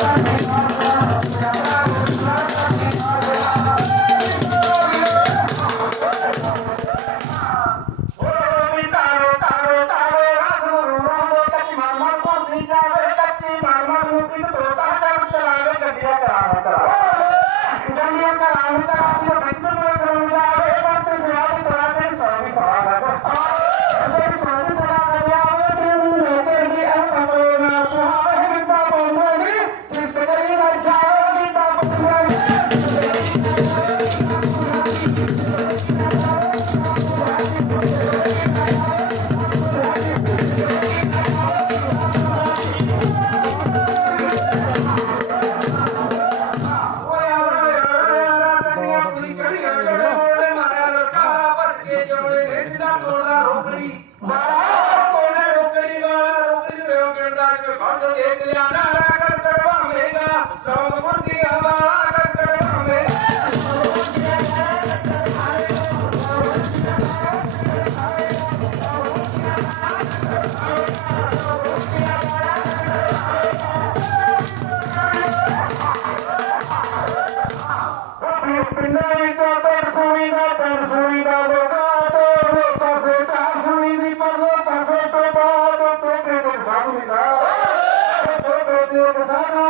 اوه وي تارو تارو تارو رازوں منن ਦੀ ਬਾਹਰ ਕੋਨੇ ਰੋਕੜੀ ਵਾਲਾ ਰੋਕੜੀ ਰਿਓ ਗਿਣਦਾ ਕਿ ਫੰਡ ਦੇਖ ਲਿਆ ਨਾ ਕਰ ਕਰਵਾਵੇਂਗਾ ਸੌਂਗ ਮੁਰਗੀ ਆਵਾ ਕਰ ਪਿੰਡਾਂ ਵਿੱਚ ਤਾਂ ਸੋਣੀ ਦਾ ਪਰ ਸੋਣੀ ਦਾ Obrigado.